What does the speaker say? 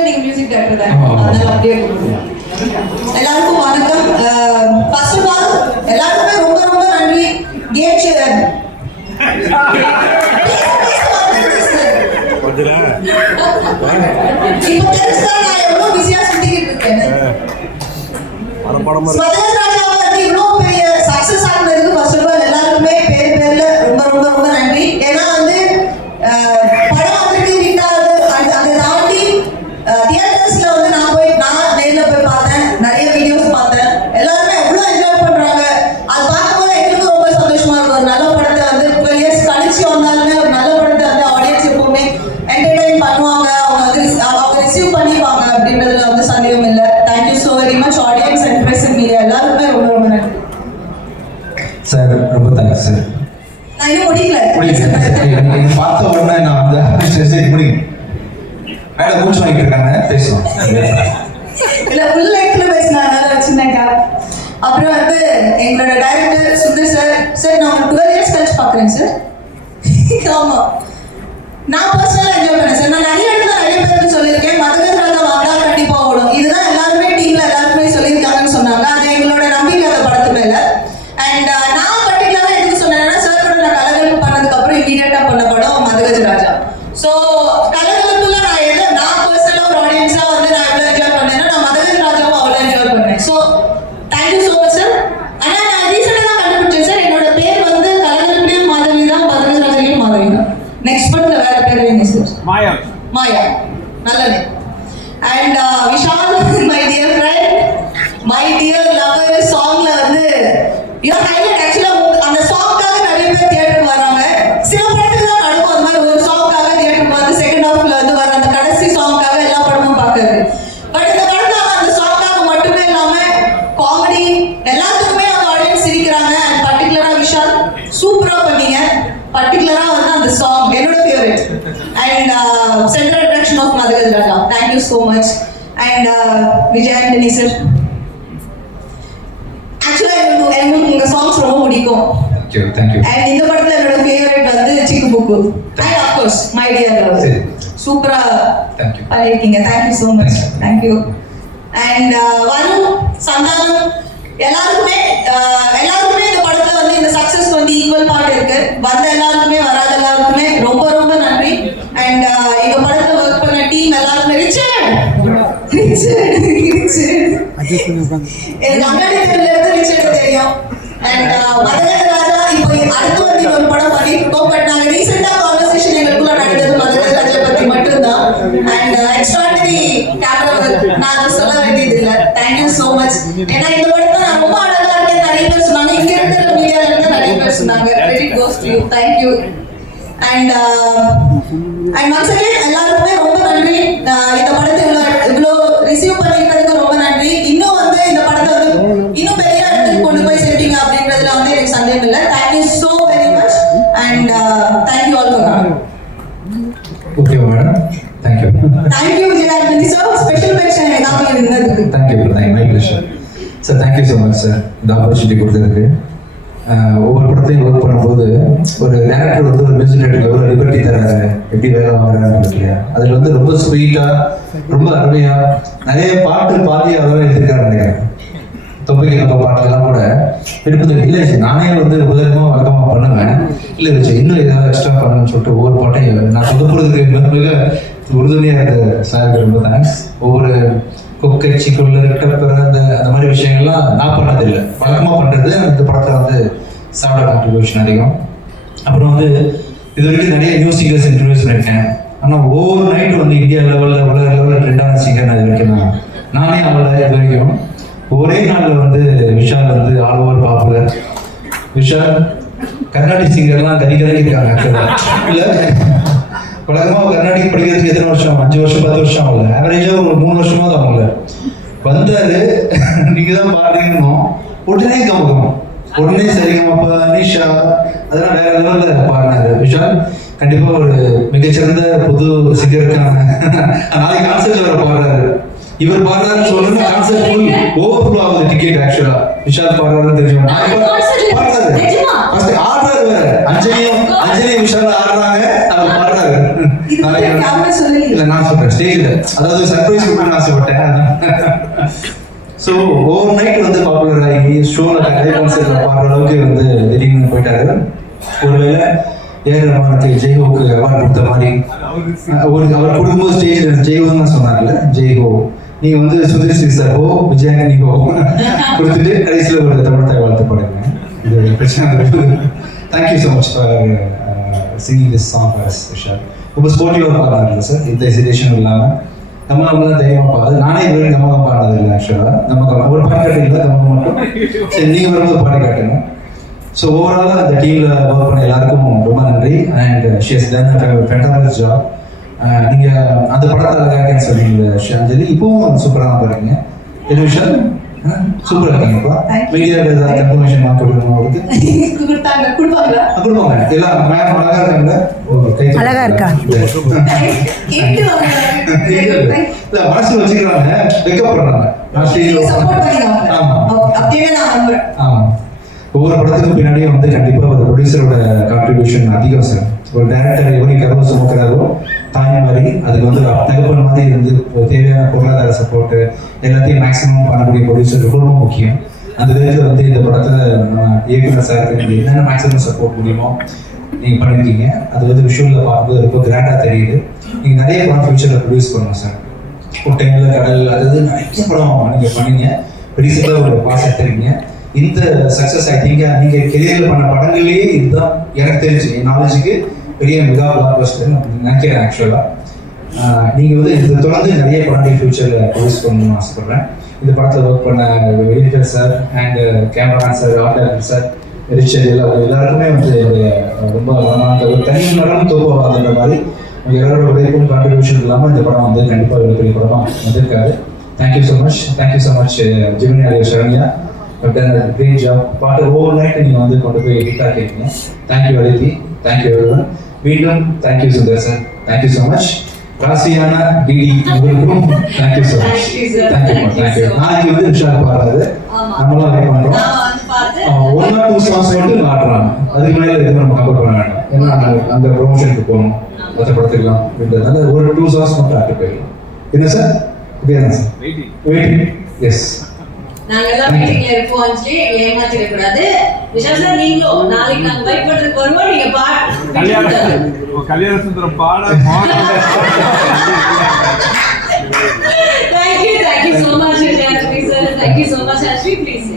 ஆக்சுவலா நீங்க music director தான், அதனால அப்படியே எல்லாருக்கும் வணக்கம். ஃபர்ஸ்ட் ஆஃப் ஆல் எல்லாருக்குமே ரொம்ப ரொம்ப நன்றி. கேம் இப்போ தெரிஞ்சா நான் எவ்வளவு பிஸியா சுத்திக்கிட்டு இருக்கேன். ஸ்வதேஷ் ராஜாவை வந்து இவ்வளவு பெரிய சக்சஸ் ஆகுறதுக்கு ஃபர்ஸ்ட் ஆஃப் ஆல் எல்லாருக்குமே பேர்ல ரொம்ப ரொம்ப ரொம்ப நன்றி. ஏன்னா வந்து படம் வந்துட்டு ஹிட் ஆகுது, அதை தாண்டி தியேட்டர்ஸ்ல வந்து நான் நேர்ல போய் பார்த்தேன், நிறைய வீடியோஸ் பார்த்தேன், எல்லாருமே எவ்வளவு என்ஜாய் பண்றாங்க. அது பார்க்கும்போது எங்களுக்கு ரொம்ப சந்தோஷமா இருக்கும். ஒரு நல்ல படத்தை வந்து 12 இயர்ஸ் கழிச்சு வந்தாலுமே ஒரு நல்ல படத்தை வந்து ஆடியன்ஸ் எப்பவுமே என்டர்டைன் பண்ணுவாங்க, அவங்க ரிசீவ் பண்ணிப்பாங்க அப்படின்றதுல வந்து சந்தேகம் இல்லை. Thank you so very much audience and press and media எல்லாருக்குமே ரொம்ப ரொம்ப நன்றி சார். ரொம்ப தேங்க்ஸ் சார். நான் இன்னும் முடியல பார்த்த உடனே நான் வந்து சரி முடியும் மேல மூச்சு வாங்கிட்டு இருக்காங்க, பேசுவோம். இல்ல ஃபுல் லைஃப்ல பேசினாங்க சின்ன கேப். அப்புறம் வந்து எங்களோட டைரக்டர் சுந்தர் சார் நான் 12 இயர்ஸ் கழிச்சு பாக்குறேன் சார். ஆமா, நான் பர்சனலா என்ஜாய் பண்ணேன் சார். நான் நிறைய இடத்துல நிறைய பேருக்கு சொல்லியிருக்கேன், மதகஜ ராஜா வந்தா கண்டிப்பா ஓடும், இதுதான் எல்லாருமே டீம்ல எல்லாருமே சொல்லியிருக்காங்கன்னு சொன்னாங்க. அது எங்களோட நம்பிக்கை அந்த படத்து மேல. அண்ட் நான் பர்டிகுலரா எதுக்கு சொன்னேன்னா, சார் கூட நான் கலகலப்பு பண்ணதுக்கு அப்புறம் இமீடியட்டா பண்ண படம் மதகஜ ராஜா. ஸோ கலகலப்புல நான் பர்சனலா ஒரு ஆடியன்ஸா வந்து நான் எவ்வளவு என்ஜாய் பண்ணேன்னா, நான் மதகஜ ராஜாவும் அவ்வளோ என்ஜாய் பண்ணேன். So thank you so much sir. ஆனா நான் ரீசெண்டாக தான் கண்டுபிடிச்சேன் சார், என்னோட பேர் வந்து கலகலப்புலையும் மாதவி தான், மதகஜ ராஜாலையும் மாதவி தான். நெக்ஸ்ட் படத்துல வேற பேர் வேணும் சார். மாயா நல்ல name. And Vishal, my dear friend, my dear lover, சாங்ல வந்து யுவர் ஹைலைட். ஆக்சுவலா அந்த சாங்காக நிறைய பேர் தியேட்டருக்கு வராங்க. சில படத்துக்கு தான் நடக்கும் அந்த மாதிரி, ஒரு சாங்காக தியேட்டருக்கு வந்து செகண்ட் ஹாஃப்ல வந்து வர அந்த கடைசி சாங்காக எல்லா படமும் பார்க்கறது. பட் இந்த படத்துல அந்த சாங்காக மட்டுமே இல்லாம காமெடி எல்லாத்துக்குமே அந்த ஆடியன்ஸ் சிரிக்கிறாங்க. அண்ட் பர்டிகுலரா விஷால் சூப்பரா பண்ணீங்க. பர்டிகுலரா வந்து அந்த சாங் என்னோட favourite. And central attraction of Madhagaja Raja. Thank you so much. And Vijay Antony sir, ஆக்சுவலா எனக்கு உங்க சாங்ஸ் ரொம்ப பிடிக்கும். அண்ட் இந்த படத்துல என்னோட ஃபேவரட் வந்து சிக்கு book. And half course my dear love. சூப்பரா பண்ணிருக்கீங்க. Thank you so much. Thank you. And Varun, Santhanam, எல்லாருக்குமே இந்த படத்துல வந்து இந்த சக்சஸ் வந்து ஈக்குவல் பார்ட் இருக்கு. வந்த எல்லாருக்குமே வராத எல்லாருக்குமே ரொம்ப ரொம்ப நன்றி. அண்ட் எங்க படத்துல ஒர்க் பண்ண டீம் எல்லாருக்குமே எனக்கு அங்காடி தெருல இருந்து ரிச்சர்ட் தெரியும். அண்ட் மதகஜ ராஜா இப்போ அடுத்து வந்து ஒரு படம் பண்ணிட்டு இருக்கோம். பட் நாங்க ரீசெண்டா கான்வர்சேஷன் எங்களுக்குள்ள நடந்தது மதகஜ ராஜா பத்தி மட்டும்தான். அண்ட் எக்ஸ்ட்ராடனரி கேமரா நான் அதை சொல்ல வேண்டியது இல்லை. Thank you so much. ஏன்னா இந்த படத்தை நான் ரொம்ப அழகா இருக்கேன் நிறைய பேர் சொன்னாங்க, இங்க இருக்கிற மீடியால இருந்து நிறைய பேர் சொன்னாங்க. Credit goes to you. Thank you. And once again எல்லாருக்குமே ரொம்ப நன்றி. இந்த படத்தை இவ்வளோ ரிசீவ் பண்ணிக்கிறதுக்கு ரொம்ப நன்றி. இன்னும் வந்து இந்த படத்தை வந்து இன்னும் பெரிய இடத்துக்கு கொண்டு போய் சேர்த்தீங்க அப்படின்றதுல வந்து எனக்கு சந்தேகம் இல்லை. Thank you so very much. And thank you all for coming. Okay madam, thank you. Thank you Vijay Antony sir. Special mention எனக்காக இருந்ததுக்கு thank you. My pleasure sir. Thank you so much sir இந்த ஆப்பர்ச்சுனிட்டி கொடுத்ததுக்கு. ஒவ்வொரு படத்தையும் ஒர்க் பண்ணும்போது ஒரு டேரக்டர் வந்து ஒரு மியூசிக் டைரக்டருக்கு எவ்வளோ லிபர்ட்டி தராரு, எப்படி வேலை வாங்குறாருன்னு இல்லையா, அதில் வந்து ரொம்ப ஸ்வீட்டாக ரொம்ப அருமையாக நிறைய பாட்டு பாதி அவராக எழுதியிருக்காரு நினைக்கிறேன். தொம்பிக்கு நம்ம பாட்டுலாம் கூட எடுப்பது இல்லை. நானே வந்து உதவியமாக வழக்கமாக பண்ணுவேன். இல்லை வச்சு இன்னும் ஏதாவது எக்ஸ்ட்ரா பண்ணணும்னு சொல்லிட்டு ஒவ்வொரு பாட்டையும் நான் சொதப்படுறதுக்கு மிக உறுதுணையாக இருந்த சாருக்கு ரொம்ப தேங்க்ஸ். ஒவ்வொரு கொக்கச்சி கொள்ளட்ட பிறந்த அந்த மாதிரி விஷயங்கள்லாம் நான் பண்ணதில்லை, வழக்கமாக பண்ணுறது. அந்த படத்தை வந்து சாரோட கான்ட்ரிபியூஷன் அதிகம். அப்புறம் வந்து இது வரைக்கும் நிறைய நியூ சிங்கர்ஸ் இன்ட்ரடியூஸ் பண்ணியிருக்கேன். ஆனால் ஒவ்வொரு நைட்டு வந்து இந்தியா லெவலில் உலக லெவலில் ட்ரெண்டான சிங்கர் நான் இது வரைக்கும் நானே அவளை இது வரைக்கும் ஒரே நாளில் வந்து விஷால் வந்து all over popular. Vishal Carnatic சிங்கர்லாம் கதிகதங்கிருக்காங்க. இல்லை வழக்கமாக கர்நாடிக் படிக்கிறதுக்கு எத்தனை வருஷம்? 5 வருஷம் 10 வருஷம் ஆகல. ஆவரேஜாக ஒரு 3 வருஷமா தான் அவங்கள வந்தாரு. நீங்கள் தான் பாடுறீங்கன்னு உடனே கமக்கணும், உடனே சரிங்கம்மா நிஷா அதெல்லாம் வேற லெவலில் பாடினாரு விஷால். கண்டிப்பாக ஒரு மிகச்சிறந்த புது சிங்கருக்கான நாளைக்கு கான்சர்ட்ல வர பாடுறாரு. இவர் பாடுறாருன்னு சொல்லணும் கான்செப்ட் ஃபுல் ஓவர்ஃப்ளோ ஆகுது டிக்கெட் ஆக்சுவலா விஷால் பாடுறாருன்னு தெரியும் பாடுறாரு ஃபர்ஸ்ட் ஆடுறாரு வேற அஞ்சலி விஷால் ஆடுறாங்க அவர் பாடுறாரு இல்ல நான் சொல்றேன் ஸ்டேஜ்ல அதாவது சர்ப்ரைஸ் கொடுக்கணும்னு ஆசைப்பட்டேன் ஸோ ஓவர் நைட் வந்து பாப்புலர் ஆகி ஷோல கலை கான்செர்ட்ல பாடுற அளவுக்கு வந்து திடீர்னு போயிட்டாரு ஒருவேளை ஏஆர் ரஹ்மானுக்கு ஜெய்ஹோக்கு அவார்ட் கொடுத்த மாதிரி அவர் கொடுக்கும்போது ஸ்டேஜ்ல ஜெய்ஹோன்னு தான் சொன்னார்ல ஜெய்ஹோ நீங்க வந்து சுதீர் சி சார் ஹோ விஜயாங்க நீ ஹோ கொடுத்துட்டு கடைசியில் ஒரு தமிழ் தாய் வாழ்த்து பாடுங்க இது பிரச்சனை thank you so much for singing this song for us Vishal ரொம்ப ஸ்போர்ட்டிவாக பாடுறாங்க சார் எந்த ஹெசிடேஷனும் இல்லாமல் கமலம் தான் தைரியமாக பாடுது நானே இது வரைக்கும் கமலம் பாடுறது இல்லை ஆக்சுவலாக நம்ம ஒரு பாட்டு காட்டுங்களா கமலம் மட்டும் சரி நீங்கள் வரும்போது பாட்டு காட்டுங்க ஸோ ஓவராலாக அந்த டீமில் ஒர்க் பண்ண எல்லாருக்கும் ரொம்ப நன்றி அண்ட் ஷியஸ் டன் ஃபென்டாபிக் ஜாப் நீங்கள் அந்த படத்தை அழகாக்கன்னு சொன்னீங்க அஞ்சலி இப்பவும் சூப்பராக தான் பாருங்க எது விஷயம் சூப்பராக இருக்கீங்கப்பா மீடியா ஏதாவது கன்ஃபர்மேஷன் மார்க் கொடுக்கணும் அவருக்கு கொடுப்பாங்க எல்லாம் மேம் அழகா இருக்காங்க அழகா இருக்கா இல்ல மனசுல வச்சுக்கிறாங்க வெக்கப் பண்றாங்க நான் ஸ்டேஜ்ல ஆமா ஒவ்வொரு படத்துக்கும் பின்னாடியும் வந்து கண்டிப்பா ஒரு ப்ரொடியூசரோட கான்ட்ரிபியூஷன் அதிகம் சார் ஒரு டைரக்டர் எப்படி கருவை சுமக்கிறாரோ தாய் மாதிரி அதுக்கு வந்து தகப்பன் மாதிரி இருந்து தேவையான பொருளாதார சப்போர்ட் எல்லாத்தையும் மேக்ஸிமம் பண்ணக்கூடிய ப்ரொடியூசர் ரொம்ப முக்கியம் அந்த விதத்தில் வந்து இந்த படத்துல நம்ம இயக்குனர் சாருக்கு நீங்கள் என்னென்ன மேக்ஸிமம் சப்போர்ட் முடியுமோ நீங்கள் பண்ணியிருக்கீங்க அது வந்து விஷுவலில் பார்க்கும்போது ரொம்ப கிராண்டாக தெரியுது நீங்கள் நிறைய படம் ஃபியூச்சரில் ப்ரொடியூஸ் பண்ணணும் சார் ஒரு டைமில் கடல் அதாவது நிறைய படம் நீங்கள் பண்ணீங்க ரீசெண்டாக ஒரு பாஸ் எடுத்துருக்கீங்க இந்த சக்ஸஸ் ஐ திங்க் நீங்கள் கெரியரில் பண்ண படங்கள்லேயே இதுதான் எனக்கு தெரிஞ்சு என் நாலேஜுக்கு பெரிய மெகா பிளாக் பஸ்டர் நினைக்கிறேன் ஆக்சுவலாக நீங்கள் வந்து இதை தொடர்ந்து நிறைய படங்கள் ஃபியூச்சரில் ப்ரொடியூஸ் பண்ணணும்னு ஆசைப்பட்றேன் இந்த படத்தில் ஒர்க் பண்ண editor sir and cameraman sir art director sir ரிச்சர் எல்லாருக்குமே வந்து ரொம்ப ஒரு தனி மரம் தோப்பாதுன்ற மாதிரி எல்லாரோட உழைப்பும் கான்ட்ரிபியூஷன் இல்லாமல் இந்த படம் வந்து கண்டிப்பாக ஒரு பெரிய படமாக வந்திருக்காரு thank you so much Gemini Aliya Saranya great job பாட்டு ஓவர் நைட் நீங்கள் வந்து கொண்டு போய் ஹிட் ஆக்கிருக்கீங்க தேங்க்யூ அலிதி தேங்க்யூ எவ்ரிவன் மீண்டும் thank you Sundar sir thank you so much ராசியான டிடி உங்களுக்கும் தேங்க்யூ ஸோ மச் தேங்க்யூ நாளைக்கு வந்து விஷால் பாடுறாரு நம்மளாம் வெயிட் பண்ணுறோம் 1 or 2 சாங்ஸ் மட்டும் ஆடுறாங்க அதுக்கு மேலே எதுவும் நம்ம கம்பேர் பண்ண வேண்டாம் ஏன்னா அந்த ப்ரொமோஷனுக்கு போகணும் மற்ற படத்துக்கலாம் அப்படின்றதுனால ஒரு 2 சாங்ஸ் மட்டும் ஆட்டு போயிடலாம் என்ன சார் இப்படியா சார் வெயிட்டிங் எஸ் நாங்க எல்லாம் மீட்டிங்ல இருப்போம் அஞ்சலி ஏமாத்திட கூடாது விஷால் சார் நீங்களும் நாளைக்கு நாங்க வெயிட் பண்றதுக்கு வருவோம் நீங்க கல்யாண சுந்தரம் பாட Thank you so much, Ashri sir. Thank you so much, Ashri. Please.